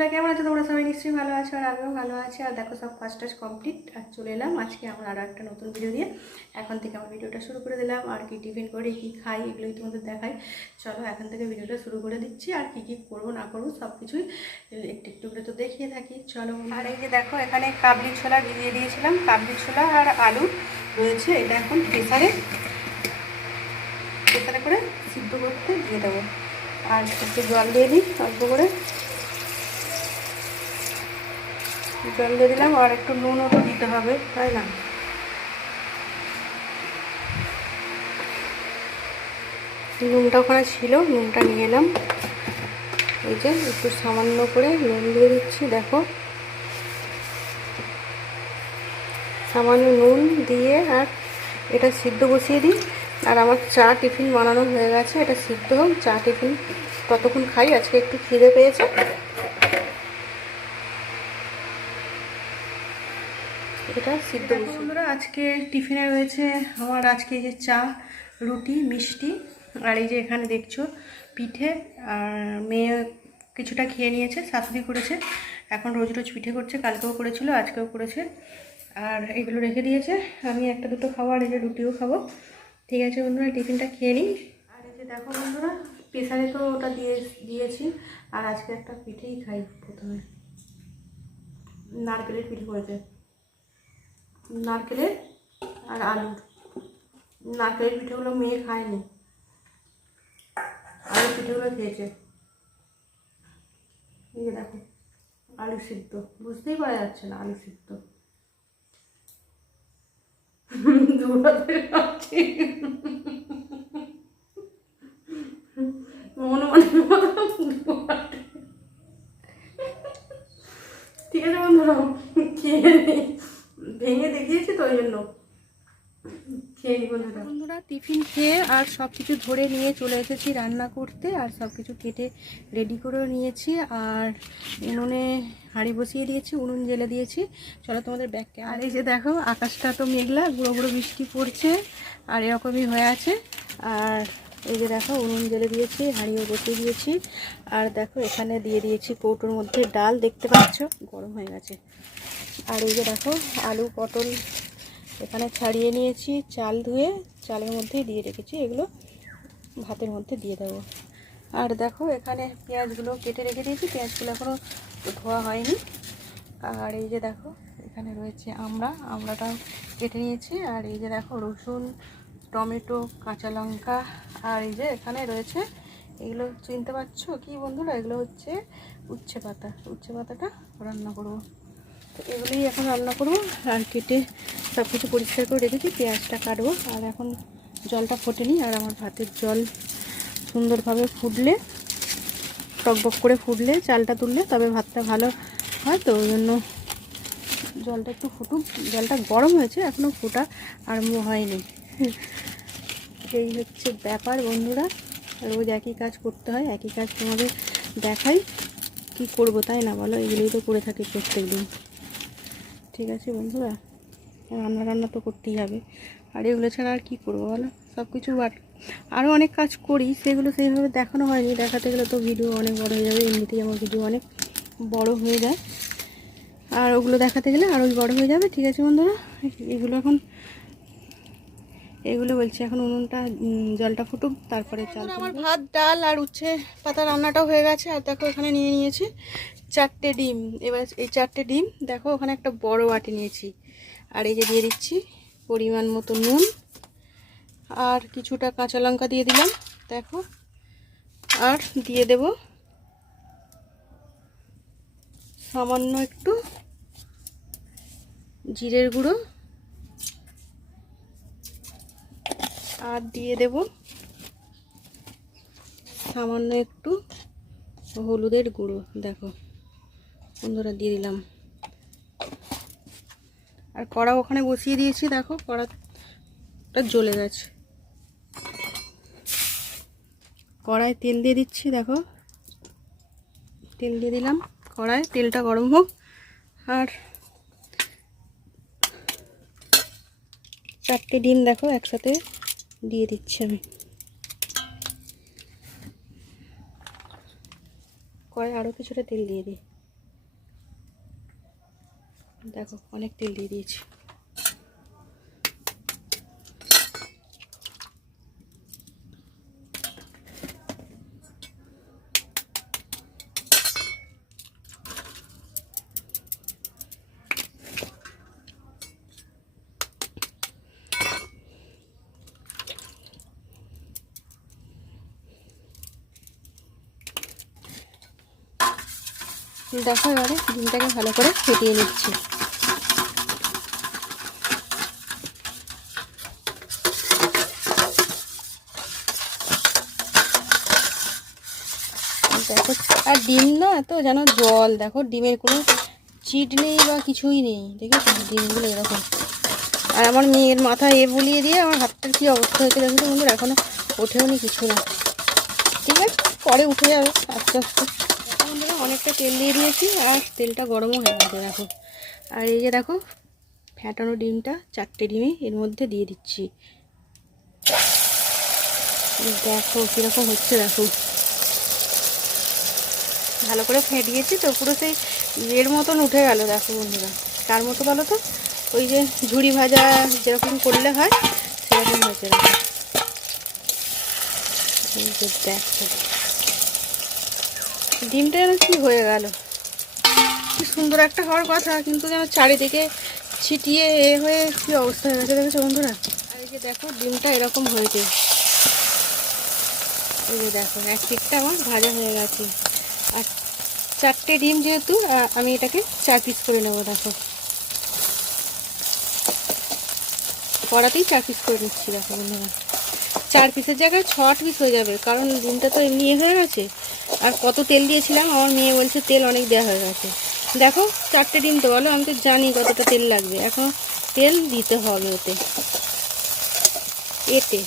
বন্ধুরা, কেমন আছো তোমরা? সবাই নিশ্চয়ই ভালো আছো, আর আমিও ভালো আছি। আর দেখো, সব কাজ টাজ কমপ্লিট, আর চলে এলাম আজকে আমার আরও একটা নতুন ভিডিও দিয়ে। এখন থেকে আমার ভিডিওটা শুরু করে দিলাম। আর কি টিফিন করে কি খাই এগুলোই তোমাদের দেখাই। চলো এখন থেকে ভিডিওটা শুরু করে দিচ্ছি। আর কি কি করবো না করবো সব কিছুই একটু একটু করে তো দেখিয়ে থাকি। চলো। আর এই যে দেখো, এখানে কাবলি ছোলা ভিজিয়ে দিয়েছিলাম। কাবলি ছোলা আর আলু রয়েছে, এটা এখন প্রেসারে করে সিদ্ধ করতে দিয়ে দেবো। আর একটু জল দিয়ে দিই, অল্প করে জল দিয়ে দিলাম। আর একটু নুনও তো দিতে হবে, তাই না? নুনটা ওখানে ছিল, নুনটা নিয়ে এলাম। এই যে একটু সামান্য করে নুন দিয়ে দিচ্ছি, দেখো সামান্য নুন দিয়ে। আর এটা সিদ্ধ বসিয়ে দিই। আর আমার চা টিফিন বানানো হয়ে গেছে, এটা সিদ্ধ হোক, চা টিফিন ততক্ষণ খাই। আজকে একটু খিদে পেয়েছে। এটা সিদ্ধ বন্ধুরা, আজকে টিফিনে রয়েছে আমার আজকে যে চা, রুটি, মিষ্টি। আর এই যে এখানে দেখছো পিঠে। আর মেয়ে কিছুটা খেয়ে নিয়েছে, শাশুড়ি করেছে। এখন রোজ রোজ পিঠে করছে, কালকেও করেছিল, আজকেও করেছে। আর এগুলো রেখে দিয়েছে, আমি একটা দুটো খাবো। আর এই যে রুটিও খাবো। ঠিক আছে বন্ধুরা, টিফিনটা খেয়ে নিই। আর এই যে দেখো বন্ধুরা, প্রেসারে তো ওটা দিয়েছি। আর আজকে একটা পিঠেই খাই। প্রথমে নারকেলের পিঠে করেছে, নারকেলের আর আলুর। নারকেলের পিঠেগুলো মেয়ে খায়নি, আলুর পিঠেগুলো খেয়েছে। এই যে দেখো, আলু সিদ্ধ, বুঝতেই পারা যাচ্ছে না আলু সিদ্ধ। দৌড়াতে পারছি মনে মনে। ঠিক আছে বন্ধুরা, খেয়ে নিই। ভেঙে দেখিয়েছি তো ওই জন্য খেয়ে নিই বন্ধুরা। টিফিন খেয়ে আর সব কিছু ধরে নিয়ে চলে এসেছি রান্না করতে। আর সব কিছু কেটে রেডি করেও নিয়েছি। আর উনুনে হাঁড়ি বসিয়ে দিয়েছি, উনুন জ্বেলে দিয়েছি। চলো তোমাদের ব্যাগকে। আর এই যে দেখো, আকাশটা তো মেঘলা, গুঁড়ো গুঁড়ো বৃষ্টি পড়ছে। আর এরকমই হয়ে আছে। আর এই যে দেখো, উনুন জ্বেলে দিয়েছি, হাঁড়িও বসিয়ে দিয়েছি। আর দেখো, এখানে দিয়ে দিয়েছি কৌটোর মধ্যে ডাল, দেখতে পাচ্ছ গরম হয়ে গেছে। আর এই যে দেখো, আলু পটল এখানে ছাড়িয়ে নিয়েছি, চাল ধুয়ে চালের মধ্যেই দিয়ে রেখেছি। এগুলো ভাতের মধ্যে দিয়ে দেবো। আর দেখো, এখানে পেঁয়াজগুলো কেটে রেখে দিয়েছি, পেঁয়াজগুলো এখনও ধোয়া হয়নি। আর এই যে দেখো, এখানে রয়েছে আমড়াটাও কেটে নিয়েছি। আর এই যে দেখো, রসুন, টমেটো, কাঁচা লঙ্কা। আর এই যে এখানে রয়েছে, এগুলো চিনতে পারছো কি বন্ধুরা? এগুলো হচ্ছে উচ্ছে পাতা। উচ্ছে পাতাটা রান্না করবো, তো এগুলোই এখন রান্না করবো। আর কেটে সব কিছু পরিষ্কার করে রেখেছি, পেঁয়াজটা কাটবো। আর এখন জলটা ফোটেনি। আর আমার ভাতের জল সুন্দরভাবে ফুটলে, টকবক করে ফুটলে, চালটা তুললে তবে ভাতটা ভালো হয়। তো ওই জন্য জলটা একটু ফুটুক। জলটা গরম হয়েছে, এখনও ফোটা আরম্ভ হয়নি। এই হচ্ছে ব্যাপার বন্ধুরা, রোজ একই কাজ করতে হয়, একই কাজ তোমাদের দেখাই। কি করব তাই না বলো? এগুলোই তো করে থাকি প্রত্যেক দিন। ঠিক আছে বন্ধুরা, রান্না তো করতেই হবে। আর এগুলো ছাড়া আর কী করবো বলো? সব কিছু আরও অনেক কাজ করি, সেগুলো সেইভাবে দেখানো হয়নি। দেখাতে গেলে তো ভিডিও অনেক বড় হয়ে যাবে, এমনিতেই আমার ভিডিও অনেক বড় হয়ে যায়। আর ওগুলো দেখাতে গেলে আরও বড় হয়ে যাবে। ঠিক আছে বন্ধুরা, এগুলো বলছি, এখন উনুনটা জলটা ফুটুক, তারপরে চাল। আমার ভাত, ডাল আর উচ্ছে পাতা রান্নাটাও হয়ে গেছে। আর দেখো, এখানে নিয়ে নিয়েছি 4টে ডিম। এবার এই 4টে ডিম দেখো, ওখানে একটা বড় বাটি নিয়েছি। আর এই যে দিয়ে দিচ্ছি পরিমাণ মতো নুন। আর কিছুটা কাঁচা লঙ্কা দিয়ে দিলাম, দেখো। আর দিয়ে দেব সামান্য একটু জিরের গুঁড়ো। আর দিয়ে দেব সামান্য একটু হলুদের গুঁড়ো, দেখো বন্ধুরা দিয়ে দিলাম। আর কড়া ওখানে বসিয়ে দিয়েছি, দেখো কড়াটা জ্বলে গেছে। কড়ায় তেল দিয়ে দিচ্ছি, দেখো তেল দিয়ে দিলাম কড়ায়, তেলটা গরম হোক। আর 4টে ডিম দেখো একসাথে দিয়ে দিচ্ছি আমি। কড়াই আরও কিছুটা তেল দিয়ে দিই। দেখো অনেক তেল দিয়ে দিয়েছি। দেখো এবারে ডিমটাকে ভালো করে ফেটিয়ে নিচ্ছি। দেখো আর ডিম না তো যেন জল, দেখো ডিমের কোনো চিট নেই বা কিছুই নেই, দেখেছো ডিমগুলো এরকম। আর আমার মেয়ের মাথায় বুলিয়ে দিয়ে আমার হাতটার কী অবস্থা হয়েছে দেখো তো বন্ধুরা, এখনও ওঠেও নি কিছু না। ঠিক আছে, পরে উঠে যাবে আস্তে আস্তে। বন্ধুরা অনেকটা তেল দিয়ে দিয়েছি আর তেলটা গরমও হয়ে গেছে দেখো। আর এই যে দেখো ফ্যাটানো ডিমটা 4টে ডিমই এর মধ্যে দিয়ে দিচ্ছি। দেখো কীরকম হচ্ছে, দেখো ভালো করে ফেটিয়েছি তো পুরো সেই এর মতন উঠে গেল। দেখো বন্ধুরা কার মতো বলো তো, ওই যে ঝুড়ি ভাজা যেরকম করলে হয় সেরকম হয়েছে। দেখো ডিমটা যেন কি হয়ে গেল, কি সুন্দর একটা হওয়ার কথা, কিন্তু যেন চারিদিকে ছিটিয়ে হয়ে কি অবস্থা হয়ে গেছে দেখেছো বন্ধুরা। আর এই যে দেখো ডিমটা এরকম হয়েছে, এই যে দেখো এক পিঠটা আমার ভাজা হয়ে গেছে। আর 4টে ডিম যেহেতু আমি এটাকে 4 পিস করে নেবো। দেখো কড়াতেই 4 পিস করে নিচ্ছি। দেখো বন্ধুরা 4 পিসের জায়গায় 6 পিস হয়ে যাবে, কারণ ডিমটা তো এমনি হয়ে গেছে। আর কত তেল দিয়েছিলাম, আমার মেয়ে বলছে তেল অনেক দেওয়া হয়ে গেছে। দেখো 4টে ডিম তো বলো, আমি তো জানি কতটা তেল লাগবে, এখন তেল দিতে হবে ওতে এতে।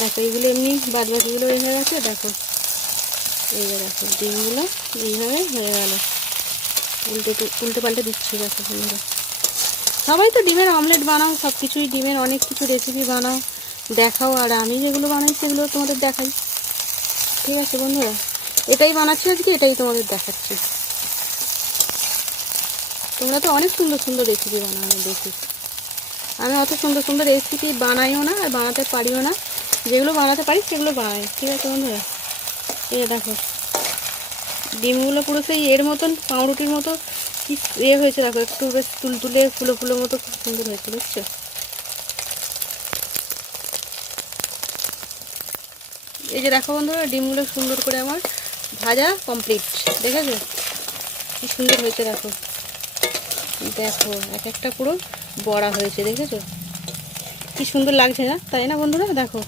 দেখো এইগুলো এমনি বাদ বাকিগুলো এই হয়ে গেছে। দেখো এই দেখো ডিমগুলো এইভাবে হয়ে গেল, উল্টে পাল্টে দিচ্ছি। দেখো বন্ধুরা সবাই তো ডিমের অমলেট বানাও, সব কিছুই ডিমের অনেক কিছু রেসিপি বানাও দেখাও, আর আমি যেগুলো বানাই সেগুলো তোমাদের দেখাই। ঠিক আছে বন্ধুরা, এটাই বানাচ্ছি আজকে, এটাই তোমাদের দেখাচ্ছি। তোমরা তো অনেক সুন্দর সুন্দর রেসিপি বানাও আমি দেখি, আমি অত সুন্দর সুন্দর রেসিপি বানাইও না আর বানাতে পারিও না, যেগুলো বানাতে পারি সেগুলো বানাই। ঠিক আছে বন্ধুরা, এই দেখো ডিমগুলো পুরো সেই এর মতন পাউরুটির মতো কি হয়েছে। দেখো একটু বেশ তুলতুলে ফুলো ফুলো মতো খুব সুন্দর হয়েছে, বুঝছো। এই যে দেখো বন্ধুরা ডিমগুলো সুন্দর করে আমার ভাজা কমপ্লিট, দেখেছো কি সুন্দর হয়েছে। দেখো দেখো এক একটা পুরো বড়া হয়েছে, দেখেছো কি সুন্দর লাগছে না, তাই না বন্ধুরা। দেখো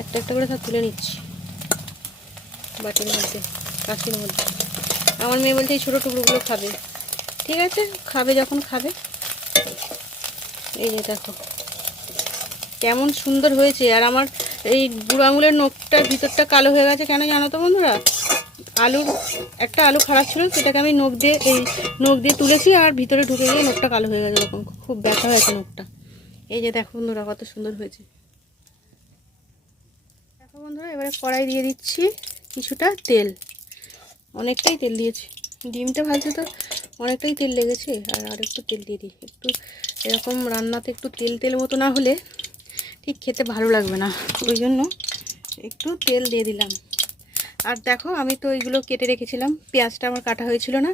একটা একটা করে সব তুলে নিচ্ছি বাটির মধ্যে, কাশির মধ্যে। আমার মেয়ে বলছে এই ছোটো টুকরোগুলো খাবে, ঠিক আছে খাবে যখন খাবে। এই যে দেখো কেমন সুন্দর হয়েছে। আর আমার এই বুড়ো আঙুলের নখটার ভিতরটা কালো হয়ে গেছে কেন জানো তো বন্ধুরা, একটা আলু খারাপ ছিল, সেটাকে আমি নখ দিয়ে তুলেছি আর ভিতরে ঢুকে গিয়ে নখটা কালো হয়ে গেছে, এরকম খুব ব্যথা হয়েছে নখটা। এই যে দেখো বন্ধুরা কত সুন্দর হয়েছে। দেখো বন্ধুরা এবারে কড়াই দিয়ে দিচ্ছি কিছুটা তেল, অনেকটাই তেল দিয়েছি, ডিমটা ভাজতে তো অনেকটাই তেল লেগেছে। আর একটু তেল দিয়ে দিই, একটু এরকম রান্নাতে একটু তেল তেল মতো না হলে ঠিক খেতে ভালো লাগবে না, ওই জন্য একটু তেল দিয়ে দিলাম। আর দেখো আমি তো এইগুলো কেটে রেখেছিলাম, পেঁয়াজটা আমার কাটা হয়েছিল না,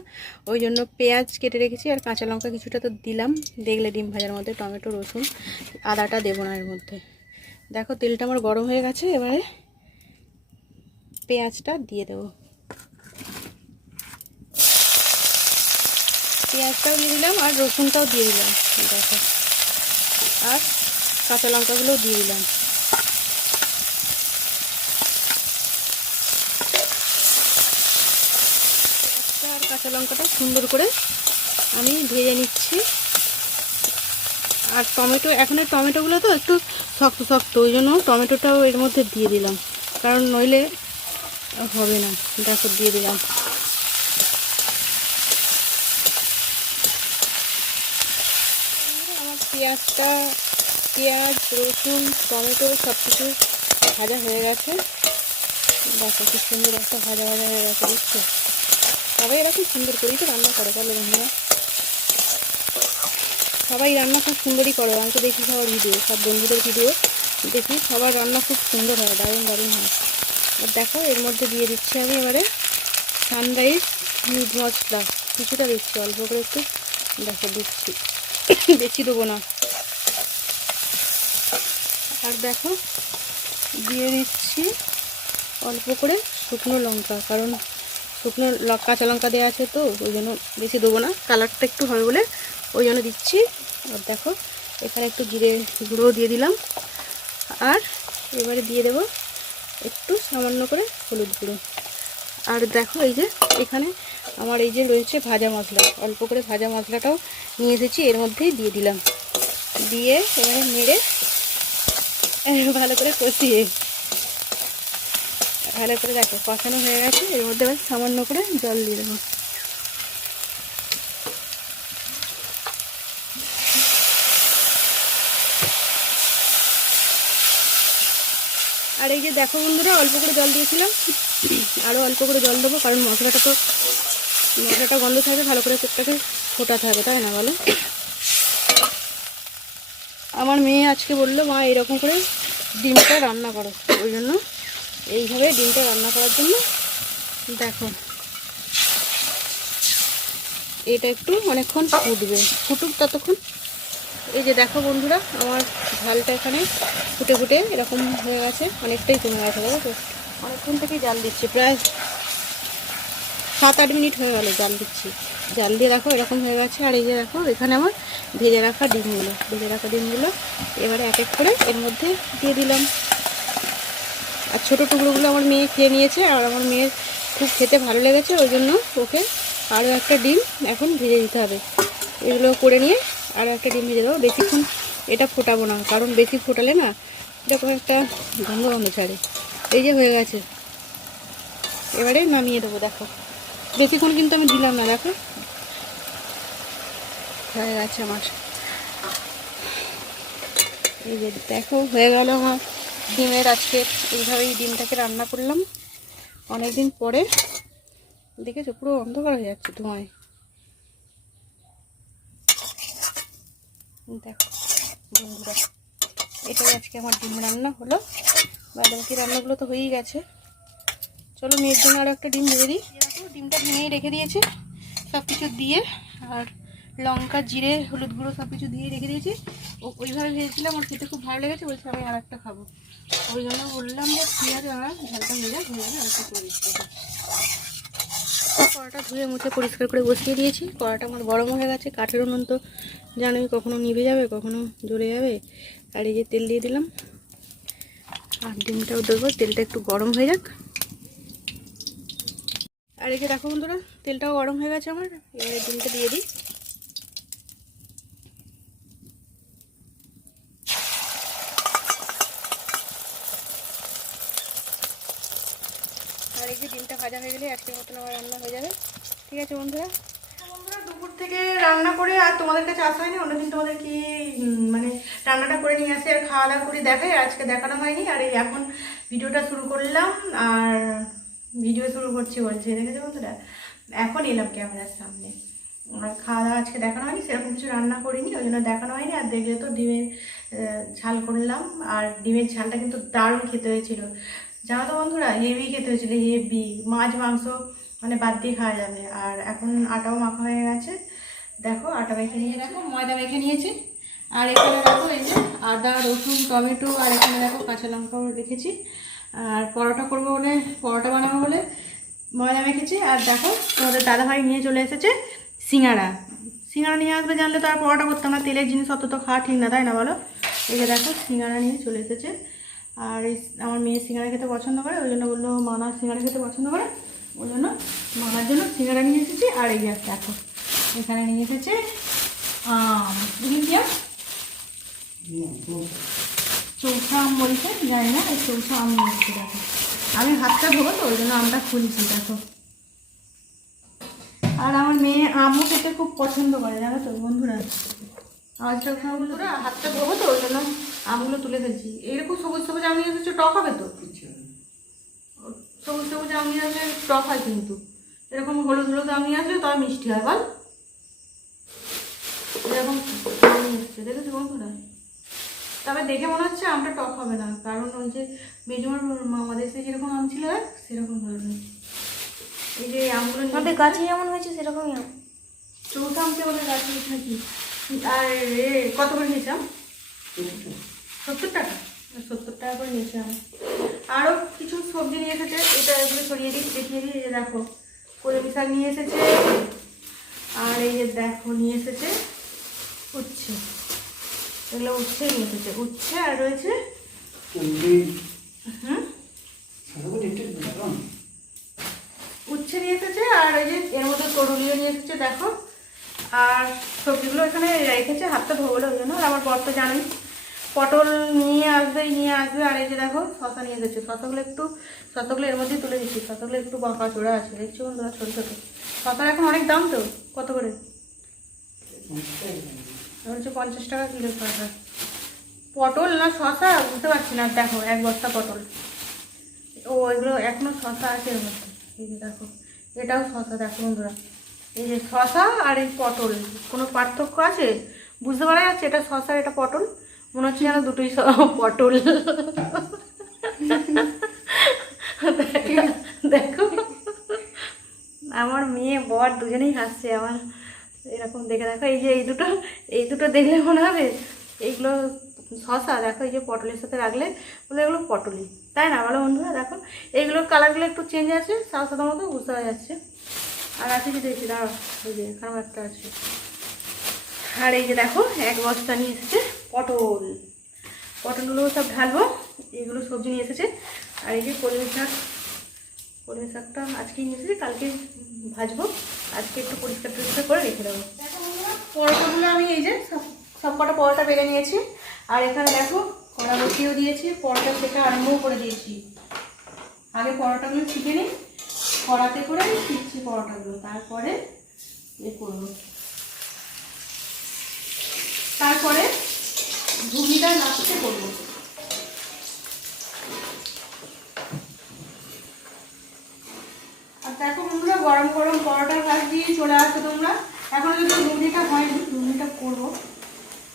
ওই জন্য পেঁয়াজ কেটে রেখেছি আর কাঁচা লঙ্কা কিছুটা তো দিলাম। দেখলে ডিম ভাজার মধ্যে টমেটো রসুন আদাটা দেবো না এর মধ্যে। দেখো তেলটা আমার গরম হয়ে গেছে, এবারে পেঁয়াজটা দিয়ে দেবো। পেঁয়াজটাও দিয়ে দিলাম আর রসুনটাও দিয়ে দিলাম, দেখো আর কাঁচা লঙ্কাগুলোও দিয়ে দিলাম। আর কাঁচা লঙ্কাটা সুন্দর করে আমি ভেজে নিচ্ছি। আর টমেটো, এখন এই টমেটোগুলো তো একটু শক্ত শক্ত, ওই জন্য টমেটোটাও এর মধ্যে দিয়ে দিলাম, কারণ নইলে হবে না। দেখো দিয়ে দিলাম। আমার পেঁয়াজ রসুন টমেটো সব কিছু ভাজা হয়ে গেছে। দেখো কি সুন্দর একটা ভাজা হয়ে গেছে, বুঝছো। সবাই এরা খুব সুন্দর করেই তো রান্না করে, বলো বন্ধুরা। সবাই রান্না খুব সুন্দরই করে, আমি তো দেখি সবার ভিডিও, সব বন্ধুদের ভিডিও দেখি, সবার রান্না খুব সুন্দর হয়, দারুণ দারুণ হয়। আর দেখো এর মধ্যে দিয়ে দিচ্ছি আমি এবারে সানরাইজ মিট মশলা, কিছুটা দিচ্ছি, অল্প করে একটু দেখো দিচ্ছি, বেশি দেবো না। আর দেখো দিয়ে দিচ্ছি অল্প করে শুকনো লঙ্কা, কারণ শুকনো কাঁচা লঙ্কা দেওয়া আছে তো ওই জন্য বেশি দেবো না, কালারটা একটু হবে বলে ওই জন্য দিচ্ছি। আর দেখো এখানে একটু জিরে গুঁড়ো দিয়ে দিলাম, আর এবারে দিয়ে দেবো একটু সামান্য করে হলুদ গুঁড়ো। আর দেখো এই যে এখানে আমার এই যে রয়েছে ভাজা মশলা, অল্প করে ভাজা মশলাটাও নিয়ে এসেছি, এর মধ্যেই দিয়ে দিলাম, দিয়ে এবারে নেড়ে ভালো করে কষিয়ে, ভালো করে দেখো কষানো হয়ে গেছে। এর মধ্যে এবার সামান্য করে জল দিয়ে দেবো। আর এই যে দেখো বন্ধুরা অল্প করে জল দিয়েছিলাম, আরও অল্প করে জল দেবো, কারণ মশলাটা গন্ধ থাকবে, ভালো করে পেটটাকে ফোটাতে হবে, তাই না বলো? আমার মেয়ে আজকে বললো মা এরকম করে ডিমটা রান্না করো, ওই জন্য এইভাবে ডিমটা রান্না করার জন্য দেখো এটা একটু অনেকক্ষণ ফুটবে, ফুটুক ততক্ষণ। এই যে দেখো বন্ধুরা আমার ঝালটা এখানে ফুটে ফুটে এরকম হয়ে গেছে, অনেকটাই কমে গেছে, দেখো তো অনেকক্ষণ থেকেই জাল দিচ্ছি, প্রায় 7-8 মিনিট হয়ে গেল জাল দিচ্ছি, জাল দিয়ে দেখো এরকম হয়ে গেছে। আর এই যে দেখো এখানে আমার ভেজে রাখা ডিমগুলো এবারে এক এক করে এর মধ্যে দিয়ে দিলাম। আর ছোটো টুকরোগুলো আমার মেয়ে খেয়ে নিয়েছে, আর আমার মেয়ের খুব খেতে ভালো লেগেছে, ওই জন্য ওকে আরও একটা ডিম এখন ভেজে দিতে হবে। এগুলো করে নিয়ে আরও একটা ডিম ভেজে দেবো, বেশিক্ষণ এটা ফোটাবো না, কারণ বেশি ফোটালে না এরকম একটা গন্ধ ছাড়ে। এই যে হয়ে গেছে, এবারে নামিয়ে দেবো। দেখো বেশিক্ষণ কিন্তু আমি দিলাম না, দেখো হয়ে গেছে আমার। এই যে দেখো হয়ে গেল আমার ডিমের, আজকে এইভাবেই ডিমটাকে রান্না করলাম অনেকদিন পরে। দেখেছো পুরো অন্ধকার হয়ে যাচ্ছে ধোঁয়ায়, দেখো বন্ধুরা এটাই আজকে আমার ডিম রান্না হলো, বাকি রান্নাগুলো তো হয়েই গেছে। চলো মেয়ের জন্য আরও একটা ডিম ভেজে দিই। দেখো ডিমটা ভেঙেই রেখে দিয়েছি সব কিছু দিয়ে, আর লঙ্কা জিরে হলুদ গুঁড়ো সব কিছু দিয়ে রেখে দিয়েছি। ওইভাবে ভেজেছিলাম, ওর খেতে খুব ভালো লেগেছে, বলছে আমি আর একটা খাবো, ওই জন্য বললাম যে ঠিক আছে আমার ঝালটা হয়ে যাক, হয়ে যাবে আরেকটা করে দিচ্ছি। কড়াটা ধুয়ে মুছে পরিষ্কার করে বসিয়ে দিয়েছি, কড়াটা আমার গরম হয়ে গেছে, কাঠের উনুন তো জানোই কখনো নিভে যাবে কখনো জ্বলে যাবে। আর এই যে তেল দিয়ে দিলাম, আর ডিমটাও দেবো, তেলটা একটু গরম হয়ে যাক। আর এই যে দেখো বন্ধুরা তেলটাও গরম হয়ে গেছে আমার, এবারে ডিমটা দিয়ে দিই। আর এই যে ডিমটা ভাজা হয়ে গেলে আজকের মতন আমার রান্না হয়ে যাবে। ঠিক আছে বন্ধুরা, দুপুর থেকে রান্না করে আর তোমাদের কাছে আসা হয়নি, অন্যদিন তোমাদের কি মানে রান্নাটা করে নিয়ে আসে আর খাওয়া দাওয়া করে দেখাই, আজকে দেখানো হয়নি। আর এই এখন ভিডিওটা শুরু করলাম, আর ভিডিও শুরু করছি বলছি, দেখেছো বন্ধুরা এখন এলাম ক্যামেরার সামনে। খাওয়া দাওয়া আজকে দেখানো হয়নি, সেরকম কিছু রান্না করিনি, ওই জন্য দেখানো হয়নি। আর দেখলে তো ডিমের ঝাল করলাম, আর ডিমের ঝালটা কিন্তু দারুণ খেতে হয়েছিল, জানো তো বন্ধুরা, হেভি খেতে হয়েছিল, হেভি। মাছ মাংস মানে বাদ দিয়ে খাওয়া যাবে। আর এখন আটাও মাখা হয়ে গেছে, দেখো আটা মেখে নিয়ে দেখো ময়দা মেখে নিয়েছি। আর এখানে দেখো এই যে আদা রসুন টমেটো, আর এখানে দেখো কাঁচা লঙ্কাও রেখেছি। আর পরোটা করবো বলে, পরোটা বানাবো বলে ময়দা মেখেছি। আর দেখো তোমাদের দাদাভাই নিয়ে চলে এসেছে সিঙ্গাড়া নিয়ে আসবে, জানলে তো আর পরোটা করতাম না, তেলের জিনিস অত তো খাওয়া ঠিক না, তাই না বলো? এই যে দেখো সিঙ্গাড়া নিয়ে চলে এসেছে। আর এই আমার মেয়ে সিঙ্গাড়া খেতে পছন্দ করে, ওই জন্য বললো মানা সিঙ্গাড়া খেতে পছন্দ করে, ওই জন্য মানার জন্য সিঙ্গাড়া নিয়ে এসেছি। আর এই যে দেখো এখানে নিয়ে এসেছে আম, বুঝলি চৌঠা আম বলছে, জানি না, এই চৌঠা আম নিয়ে এসেছি। দেখো আমি হাতটা ধোবো তো ওই জন্য আমটা খুলছি, দেখো। আর আমার মেয়ে আমও খেতে খুব পছন্দ করে, জানো তো বন্ধুরা, আজটা খাওয়া বন্ধুরা হাতটা ধোবো তো ওই জন্য আমগুলো তুলে ফেলছি। এইরকম সবুজ সবুজ আম নিয়ে এসেছো, টক হবে তো? সবুজ সবুজ আম নিয়ে আসলে টক হয়, কিন্তু এরকম হলুদ হলুদ আম নিয়ে আসলে তবে মিষ্টি হয়, বল? এরকম নিয়ে এসছে, দেখেছো বন্ধুরা? তবে দেখে মনে হচ্ছে আমটা টক হবে না, কারণ ওই যে মেজমার আমাদের দেশে যেরকম আম ছিল সেরকম ধরনের এই যে আমগুলো আমাদের গাছে যেমন হয়েছে সেরকমই আম। চৌঠা আমকে বলে গাছে হয়েছে নাকি? আর কত করে নিয়েছিলাম? 70 টাকা। 70 টাকা করে নিয়েছিলাম। আরও কিছু সবজি নিয়ে এসেছে, এটা এগুলো ছড়িয়ে দিই, দেখিয়ে দিই। এই যে দেখো কলমি শাক নিয়ে এসেছে, আর এই যে দেখো নিয়ে এসেছে উচ্ছে, এগুলো উচ্ছে নিয়ে এসেছে, উচ্ছে আর রয়েছে উচ্ছে নিয়ে এসেছে, আর ওই যে এর মধ্যে করুলিও নিয়ে এসেছে দেখো। আর সবজিগুলো এখানে রেখেছে, হাতটা ধোবলে ওই জন্য। আর আমার বর তো জানোই পটল নিয়ে আসবে। আর এই যে দেখো শশা নিয়ে এসেছে, শশাগুলো এর মধ্যেই তুলে দিচ্ছি। শশাগুলো একটু বাঁকা চোড়া আছে, দেখছি বন্ধুরা, ছোটো ছোটো শশা এখন অনেক দাম তো। কত করে হচ্ছে? 50 টাকা কিলো শশা। পটল না শশা বুঝতে পারছি না। দেখো 1 বস্তা পটল, ও এগুলো এখনো শশা আছে এর মধ্যে। এই যে দেখো এটাও শশা, দেখো বন্ধুরা, এই যে শশা আর এই পটল কোনো পার্থক্য আছে? বুঝতে পারা যাচ্ছে এটা শশা এটা পটল? মনে হচ্ছে যেন দুটোই পটল। দেখো আমার মেয়ে বর দুজনেই হাসছে আমার এরকম দেখে। দেখো এই যে এই দুটো দেখলে মনে হবে এইগুলো শশা। দেখো এই যে পটলের সাথে রাখলে বলে এগুলো পটলই, তাই না বলো বন্ধুরা? দেখো এইগুলোর কালারগুলো একটু চেঞ্জ আছে, সাদা সাদা মতো বুঝতে পারা যাচ্ছে। আর আছে কি দেখছি, দাঁড়াও, এই যে এখানেও একটা আছে। আর এই যে দেখো 1 বস্তা নিয়ে এসেছে পটলগুলো সব ঢালবো। এগুলো সবজি নিয়ে এসেছে। আর এই যে কলমি শাকটা আজকেই নিয়ে এসেছি, কালকে ভাজবো। আজকে একটু পরিষ্কার করে রেখে দেবো। দেখো বন্ধুরা পরোটাগুলো আমি এই যে সব কটা পরোটা বেড়ে নিয়েছি। আর এখানে দেখো কড়া বসিয়েও দিয়েছি, পরোটা শেখা আরম্ভও করে দিয়েছি। আগে পরোটাগুলো শিখে নিই, কড়াতে করে শিখছি পরোটাগুলো, তারপরে করবো। তারপরে ঘুগনিটা লাস্টে করবো। আর দেখো বন্ধুরা গরম গরম পরোটার ভাজ দিয়ে চলে আসো তোমরা। এখন যদি ঘুগনিটা হয়নি, ঘুগনিটা করবো।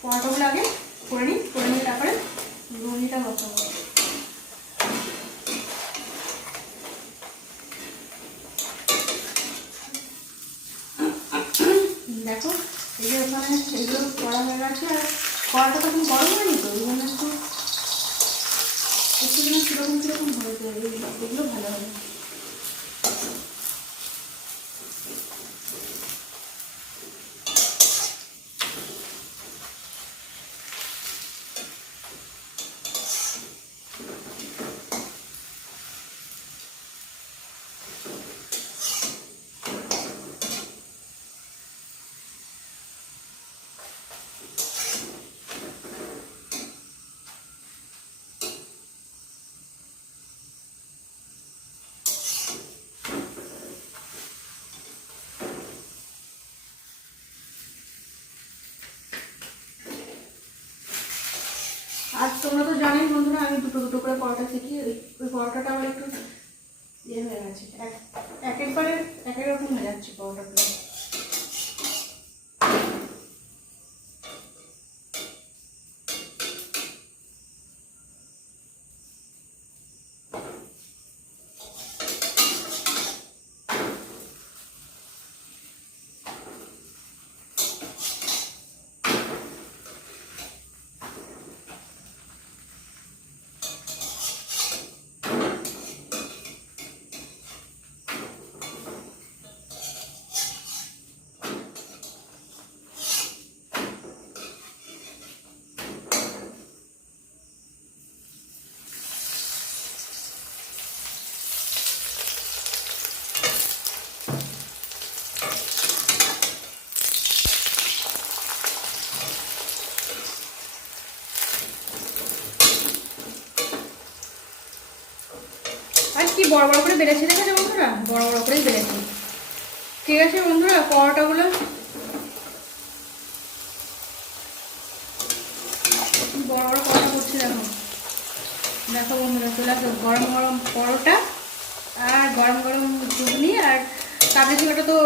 পরোটাগুলো আগে করে নিয়ে তারপরে ঘুগনিটা বসাবো। দেখো এই যে ওখানে এগুলো করা হয়ে গেছে। আর কড়াটা তখন গরম হয়নি তো, এই জন্য একটু যেন কীরকম হয়েছে, এগুলো ভালো হবে। আর তোমরা তো জানোই বন্ধুরা আমি দুটো করে পরোটা শিখি। ওই পরোটাটা আমার একটু ইয়ে হয়ে গেছে, একবারে এক এক রকম হয়ে যাচ্ছে পরোটাগুলো। আর কি বড় বড় করে বেড়েছি, দেখেছো বন্ধুরা? বড় বড় করেই বেড়েছি। ঠিক আছে বন্ধুরা, পরোটাগুলো বড় বড় পরোটা করছি। দেখো বন্ধুরা চলে আসো গরম গরম পরোটা আর গরম গরম ঘুগনি। আর কাবলি ছোলাটা তো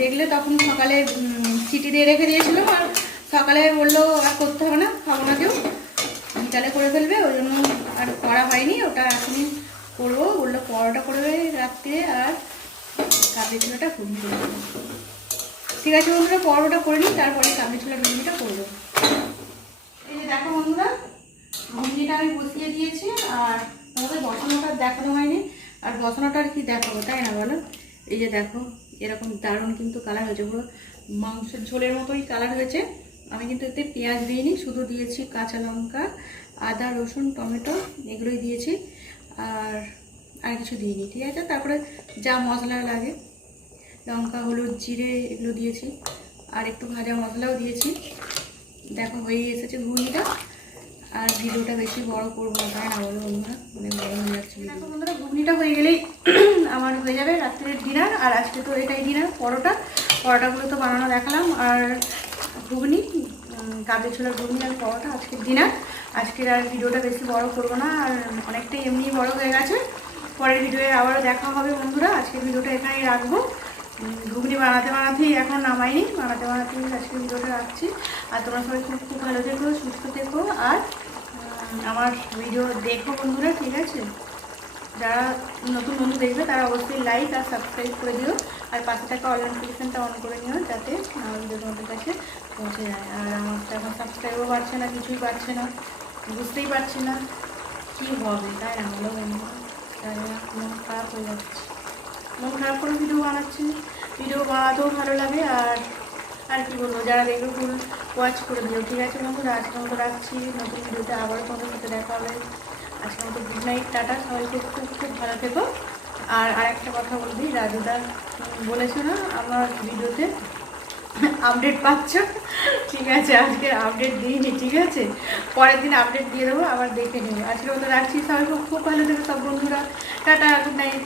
দেখলে তখন সকালে চিটি দিয়ে রেখে দিয়েছিলাম, আর সকালে বললো আর করতে হবে না, খাবো না কেউ, বিকালে করে ফেলবে, ওই জন্য আর করা হয়নি। ওটা এখনই করবো, বললো পরোটা করবে রাত্রে আর কাবলি ছোলাটা ঘুগনি করে দেবো। ঠিক আছে বন্ধুরা, পরোটা করে নিই, তারপরে কাবলি ছোলার ঘুগনিটা করবো। এই যে দেখো বন্ধুরা, ঘুগনিটা আমি বসিয়ে দিয়েছি, আর তোমাদের বসানোটা দেখানো হয়নি, আর বসানোটা আর কি দেখাবো, তাই না বলো? এই যে দেখো এরকম দারুণ কিন্তু কালার হয়েছে, পুরো মাংসের ঝোলের মতোই কালার হয়েছে। আমি কিন্তু এতে পেঁয়াজ দিইনি, শুধু দিয়েছি কাঁচা লঙ্কা, আদা, রসুন, টমেটো এগুলোই দিয়েছি, আর কিছু দিইনি। ঠিক আছে, তারপরে যা মশলা লাগে লঙ্কা, হলুদ, জিরে এগুলো দিয়েছি, আর একটু ভাজা মশলাও দিয়েছি। দেখো হয়ে এসেছে ঘুগনিটা। আর ভিডিওটা বেশি বড় করবো না, তাই না বলো বন্ধুরা, অনেক বড় হয়ে যাচ্ছে। দেখো বন্ধুরা, ঘুগনিটা হয়ে গেলেই আমার হয়ে যাবে রাত্রের ডিনার। আর আজকে তো এটাই ডিনার, পরোটাগুলো তো বানানো দেখালাম, আর ঘুগনি, কাবলি ছোলার ঘুগনি আর পরোটা আজকের ডিনার। আজকের আর ভিডিওটা বেশি বড় করবো না, আর অনেকটাই এমনি বড় হয়ে গেছে। পরের ভিডিওয়ে আবারও দেখা হবে বন্ধুরা। আজকের ভিডিওটা এখানেই রাখবো। ঘুগনি বানাতেই এখন নামাইনি, বানাতেই আজকে ভিডিওটা রাখছি। আর তোমরা সবাই খুব খুব ভালো থেকো, সুস্থ থেকো, আর আমার ভিডিও দেখো বন্ধুরা। ঠিক আছে, যারা নতুন বন্ধু দেখবে তারা অবশ্যই লাইক আর সাবস্ক্রাইব করে দিও, আর পাশে থাকা অল নোটিফিকেশনটা অন করে নিও, যাতে আমার ভিডিও তোমাদের কাছে পৌঁছে যায়। আর আমার তো এখন সাবস্ক্রাইবও পাচ্ছে না, কিছুই পাচ্ছে না, বুঝতেই পারছি না কী হবে, তাই না বলো বন্ধুরা? তাই মন খারাপ হয়ে যাচ্ছে, মন খারাপ করে ভিডিও বানাচ্ছি। ভিডিও বানাতেও ভালো লাগে, আর কি বলবো, যারা দেখবে ফুল ওয়াচ করে দিও। ঠিক আছে বন্ধুরা, আজকের মতো রাখছি, নতুন ভিডিওতে আবারও তোমাদের সাথে দেখা হবে। আজকের মতো গুড নাইট, টাটা, সবাই খুব খুব খুব ভালো থেকো। আর আরেকটা কথা বলবি, রাজুদা বলেছো না আমার ভিডিওতে আপডেট পাচ্ছ, ঠিক আছে, আজকে আপডেট দিইনি, ঠিক আছে, পরের দিন আপডেট দিয়ে দেবো, আবার দেখে নেবো। আজকের মতো রাখছি, সবাই খুব খুব ভালো থেকো সব বন্ধুরা, টাটা, গুড নাইট।